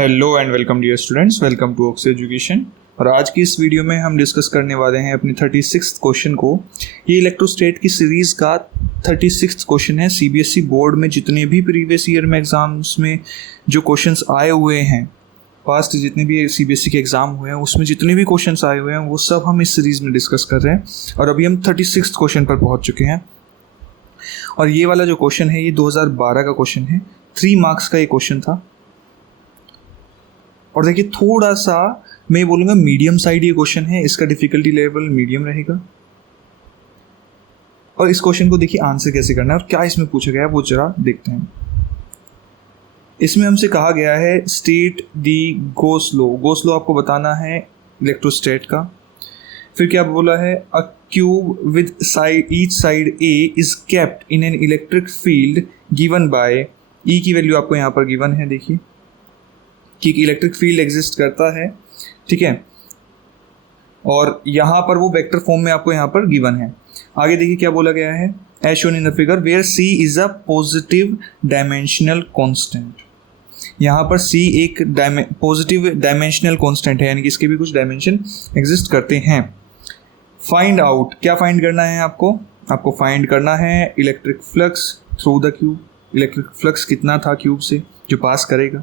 Hello and welcome dear students, welcome to Ox Education. और आज की इस वीडियो में हम डिस्कस करने वाले हैं अपनी 36th क्वेश्चन को। ये इलेक्ट्रोस्टेट की सीरीज़ का 36th क्वेश्चन है। सीबीएसई बोर्ड में जितने भी प्रीवियस ईयर में एग्जाम्स में जो क्वेश्चंस आए हुए हैं, पास्ट जितने भी सीबीएसई के एग्ज़ाम हुए हैं उसमें जितने भी क्वेश्चंस आए हुए हैं वो सब हम इस सीरीज़ में डिस्कस कर रहे हैं। और अभी हम 36th क्वेश्चन पर पहुँच चुके हैं। और ये वाला जो क्वेश्चन है ये 2012 का क्वेश्चन है। 3 मार्क्स का ये क्वेश्चन था। और देखिए थोड़ा सा मैं बोलूँगा मीडियम साइड ये क्वेश्चन है, इसका डिफिकल्टी लेवल मीडियम रहेगा। और इस क्वेश्चन को देखिए आंसर कैसे करना है और क्या इसमें पूछा गया है वो जरा देखते हैं। इसमें हमसे कहा गया है state the Gauss law. Gauss law आपको बताना है इलेक्ट्रोस्टेट का। फिर क्या बोला है, a cube with side each side a is kept in an electric field given by, E की वैल्यू आपको यहाँ पर गिवन है, देखिए कि इलेक्ट्रिक फील्ड एग्जिस्ट करता है, ठीक है। और यहाँ पर वो वेक्टर फॉर्म में आपको यहाँ पर गिवन है। आगे देखिए क्या बोला गया है, as shown in the figure where C is a positive dimensional constant. यहाँ पर सी एक पॉजिटिव डायमेंशनल कांस्टेंट है, यानी कि इसके भी कुछ डायमेंशन एग्जिस्ट करते हैं। फाइंड आउट, क्या फाइंड करना है आपको फाइंड करना है electric flux through the cube. Electric flux कितना था क्यूब से जो पास करेगा।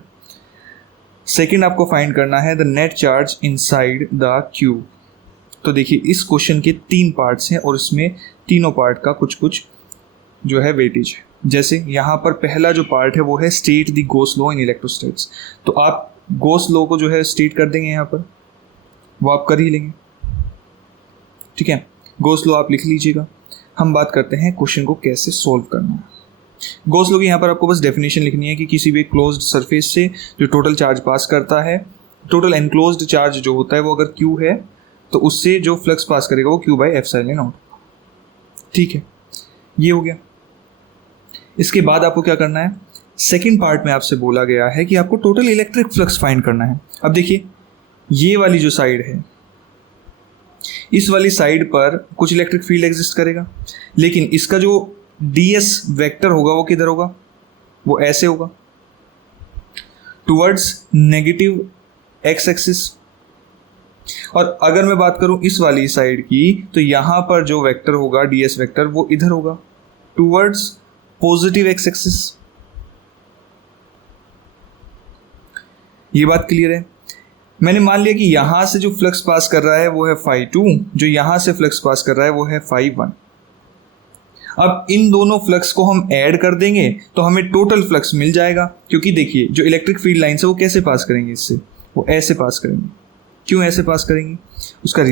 सेकेंड आपको फाइंड करना है the net charge inside the cube. तो देखिए इस क्वेश्चन के 3 पार्ट्स हैं और इसमें तीनों पार्ट का कुछ कुछ जो है वेटेज है। जैसे यहाँ पर पहला जो पार्ट है वो है state the Gauss law in electrostatics. तो आप गोस लॉ को जो है स्टेट कर देंगे, यहाँ पर वो आप कर ही लेंगे, ठीक है। गोस लॉ आप लिख लीजिएगा। हम बात करते हैं क्वेश्चन को कैसे सोल्व करना है। गोस लॉ की यहाँ पर आपको बस डेफिनेशन लिखनी है कि किसी भी क्लोज्ड सरफेस से जो टोटल चार्ज पास करता है, टोटल एनक्लोज्ड चार्ज जो होता है वो अगर क्यू है तो उससे जो फ्लक्स पास करेगा वो क्यू बाई एप्सिलॉन नॉट, ठीक है। ये हो गया। इसके बाद आपको क्या करना है, सेकेंड पार्ट में आपसे बोला गया है कि आपको टोटल इलेक्ट्रिक फ्लक्स फाइंड करना है। अब देखिए ये वाली जो साइड है, इस वाली साइड पर कुछ इलेक्ट्रिक फील्ड एग्जिस्ट करेगा, लेकिन इसका जो ds वेक्टर होगा वो किधर होगा, वो ऐसे होगा टुवर्ड्स नेगेटिव x एक्सिस। और अगर मैं बात करूं इस वाली साइड की तो यहां पर जो वेक्टर होगा ds वेक्टर वो इधर होगा टुवर्ड्स पॉजिटिव x एक्सिस। ये बात क्लियर है। मैंने मान लिया कि यहां से जो फ्लक्स पास कर रहा है वो है φ2, जो यहां से फ्लक्स पास कर रहा है वो है φ1। अब इन दोनों फ्लक्स को हम ऐड कर देंगे तो हमें टोटल फ्लक्स मिल जाएगा। क्योंकि देखिए जो इलेक्ट्रिक फील्ड लाइन है वो कैसे पास करेंगे, इससे वो ऐसे पास करेंगे। क्यों ऐसे पास करेंगे, उसका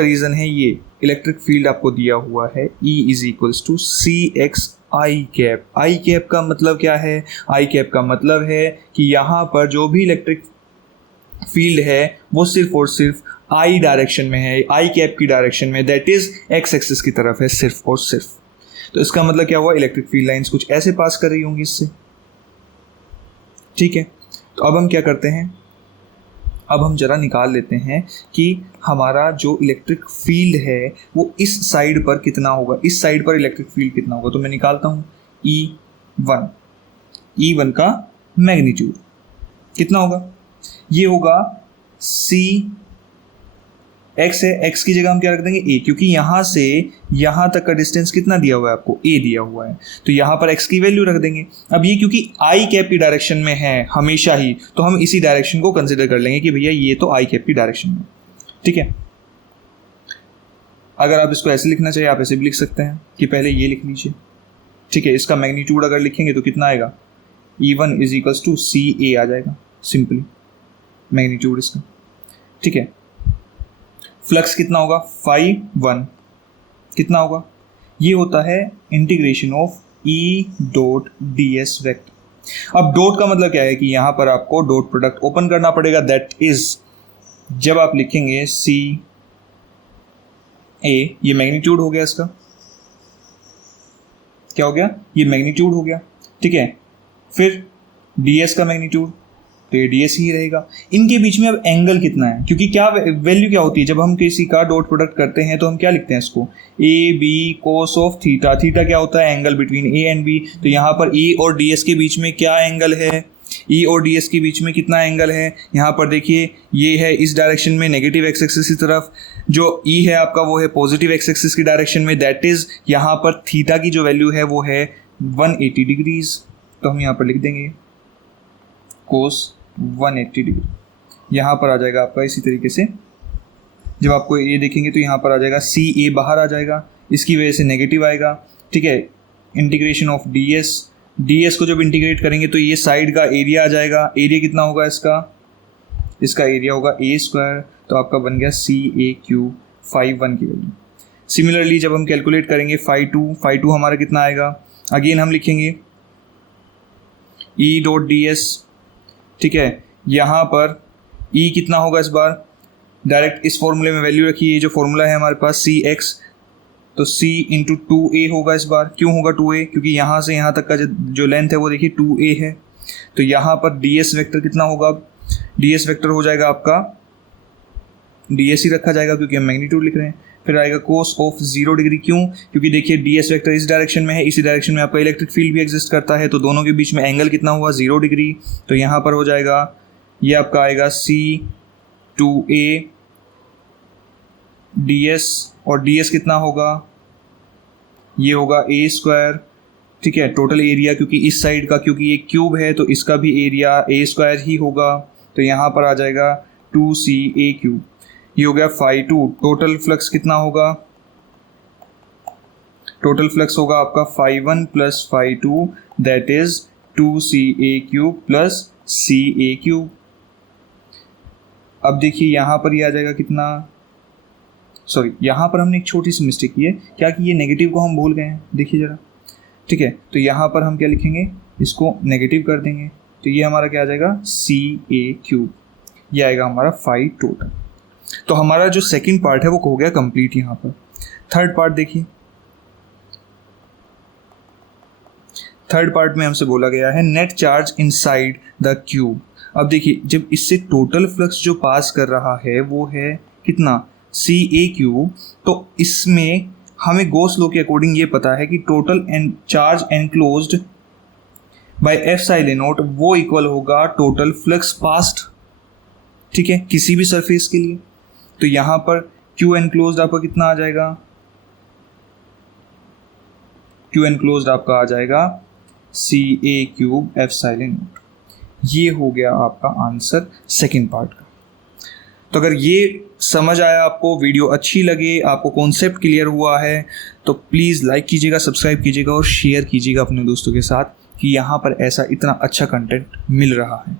रीज़न है ये इलेक्ट्रिक फील्ड आपको दिया हुआ है E is equals to C x I cap. I cap का मतलब क्या है, आई कैप का मतलब है कि यहाँ पर जो भी इलेक्ट्रिक फील्ड है वो सिर्फ और सिर्फ आई डायरेक्शन में है, आई कैप की डायरेक्शन में, दैट इज एक्स एक्सिस की तरफ है सिर्फ और सिर्फ। तो इसका मतलब क्या हुआ, इलेक्ट्रिक फील्ड लाइंस कुछ ऐसे पास कर रही होंगी इससे, ठीक है। तो अब हम क्या करते हैं, अब हम जरा निकाल लेते हैं कि हमारा जो इलेक्ट्रिक फील्ड है वो इस साइड पर कितना होगा, इस साइड पर इलेक्ट्रिक फील्ड कितना होगा। तो मैं निकालता हूँ E1 का मैग्नीट्यूड कितना होगा, ये होगा सी एक्स है, एक्स की जगह हम क्या रख देंगे ए, क्योंकि यहाँ से यहाँ तक का डिस्टेंस कितना दिया हुआ है आपको, ए दिया हुआ है, तो यहाँ पर एक्स की वैल्यू रख देंगे। अब ये क्योंकि आई कैप की डायरेक्शन में है हमेशा ही, तो हम इसी डायरेक्शन को कंसिडर कर लेंगे कि भैया ये तो आई कैप की डायरेक्शन में, ठीक है। अगर आप इसको ऐसे लिखना चाहिए आप ऐसे भी लिख सकते हैं कि पहले ये लिख लीजिए, ठीक है। इसका मैग्नीट्यूड अगर लिखेंगे तो कितना आएगा, E1 इज इक्वल्स टू सी ए आ जाएगा सिंपली मैग्नीट्यूड इसका, ठीक है। फ्लक्स कितना होगा, φ1 कितना होगा, ये होता है integration of E dot ds vector. अब डॉट का मतलब क्या है कि यहाँ पर आपको डॉट प्रोडक्ट ओपन करना पड़ेगा, दैट इज जब आप लिखेंगे सी ए, ये मैग्नीट्यूड हो गया, इसका क्या हो गया, ये मैग्नीट्यूड हो गया, ठीक है। फिर ds का मैग्नीट्यूड, तो ये ds ही रहेगा। इनके बीच में अब एंगल कितना है, क्योंकि क्या वैल्यू क्या होती है जब हम किसी का डॉट प्रोडक्ट करते हैं तो हम क्या लिखते हैं इसको, a b cos of theta. Theta क्या होता है, angle between a and b. तो यहाँ पर ए और ds के बीच में क्या एंगल है, ई और डी एस के बीच में कितना एंगल है, यहाँ पर देखिए ये है इस डायरेक्शन में नेगेटिव एक्स एक्सिस की तरफ, जो ई है आपका वो है पॉजिटिव एक्स एक्सिस की डायरेक्शन में, दैट इज़ यहाँ पर थीटा की जो वैल्यू है वो है 180 डिग्रीज। तो हम यहाँ पर लिख देंगे कोस 180 डिग्री, यहाँ पर आ जाएगा आपका। इसी तरीके से जब आपको ये देखेंगे तो यहाँ पर आ जाएगा सी ए बाहर आ जाएगा, इसकी वजह से नेगेटिव आएगा, ठीक है। इंटीग्रेशन ऑफ डी एस को जब इंटीग्रेट करेंगे तो ये साइड का एरिया आ जाएगा। एरिया कितना होगा इसका एरिया होगा ए स्क्वायर, तो आपका बन गया सी ए क्यूब 5/1 की वैल्यू। सिमिलरली जब हम कैलकुलेट करेंगे फाई टू हमारा कितना आएगा, अगेन हम लिखेंगे ई डॉट डी एस, ठीक है। यहाँ पर ई कितना होगा इस बार, डायरेक्ट इस फॉर्मूले में वैल्यू रखिए, जो फॉर्मूला है हमारे पास सी एक्स, तो c इंटू 2a होगा इस बार। क्यों होगा 2a, क्योंकि यहाँ से यहाँ तक का जो लेंथ है वो देखिए 2a है। तो यहाँ पर ds वेक्टर कितना होगा, ds वेक्टर हो जाएगा आपका, ds ही रखा जाएगा क्योंकि हम मैग्नीट्यूड लिख रहे हैं। फिर आएगा कोस ऑफ 0 डिग्री, क्यों, क्योंकि देखिए ds वेक्टर इस डायरेक्शन में है, इसी डायरेक्शन में आपका इलेक्ट्रिक फील्ड भी एग्जिस्ट करता है, तो दोनों के बीच में एंगल कितना हुआ 0 डिग्री। तो यहाँ पर हो जाएगा ये आपका आएगा c2a ds, और ds कितना होगा, ये होगा ए स्क्वायर, ठीक है। टोटल एरिया क्योंकि इस साइड का, क्योंकि ये क्यूब है तो इसका भी एरिया ए स्क्वायर ही होगा, तो यहाँ पर आ जाएगा 2ca क्यूब। ये हो गया φ2। टोटल फ्लक्स कितना होगा, टोटल फ्लक्स होगा आपका φ1 plus φ2, that is 2ca cube plus ca cube. अब देखिए यहाँ पर ये आ जाएगा कितना, सॉरी यहाँ पर हमने एक छोटी सी मिस्टेक की है, क्या कि ये नेगेटिव को हम भूल गए हैं, देखिए ज़रा, ठीक है। तो यहाँ पर हम क्या लिखेंगे, इसको नेगेटिव कर देंगे, तो ये हमारा क्या आ जाएगा ca क्यूब, ये आएगा हमारा फाई टोटल। तो हमारा जो सेकंड पार्ट है वो हो गया कंप्लीट। यहाँ पर थर्ड पार्ट देखिए, थर्ड पार्ट में हमसे बोला गया है net charge inside the cube. अब देखिए जब इससे टोटल फ्लक्स जो पास कर रहा है वो है कितना, ca क्यूब, तो इसमें हमें गॉस लॉ के अकॉर्डिंग ये पता है कि total charge enclosed by epsilon not वो इक्वल होगा टोटल फ्लक्स पास्ट, ठीक है, किसी भी सरफेस के लिए। तो यहाँ पर क्यू एनक्लोज्ड आपका कितना आ जाएगा, क्यू एनक्लोज्ड आपका आ जाएगा ca क्यूब एप्सिलॉन नॉट। ये हो गया आपका आंसर सेकंड पार्ट का। तो अगर ये समझ आया आपको, वीडियो अच्छी लगे, आपको कॉन्सेप्ट क्लियर हुआ है, तो प्लीज़ लाइक कीजिएगा, सब्सक्राइब कीजिएगा और शेयर कीजिएगा अपने दोस्तों के साथ कि यहाँ पर ऐसा इतना अच्छा कंटेंट मिल रहा है।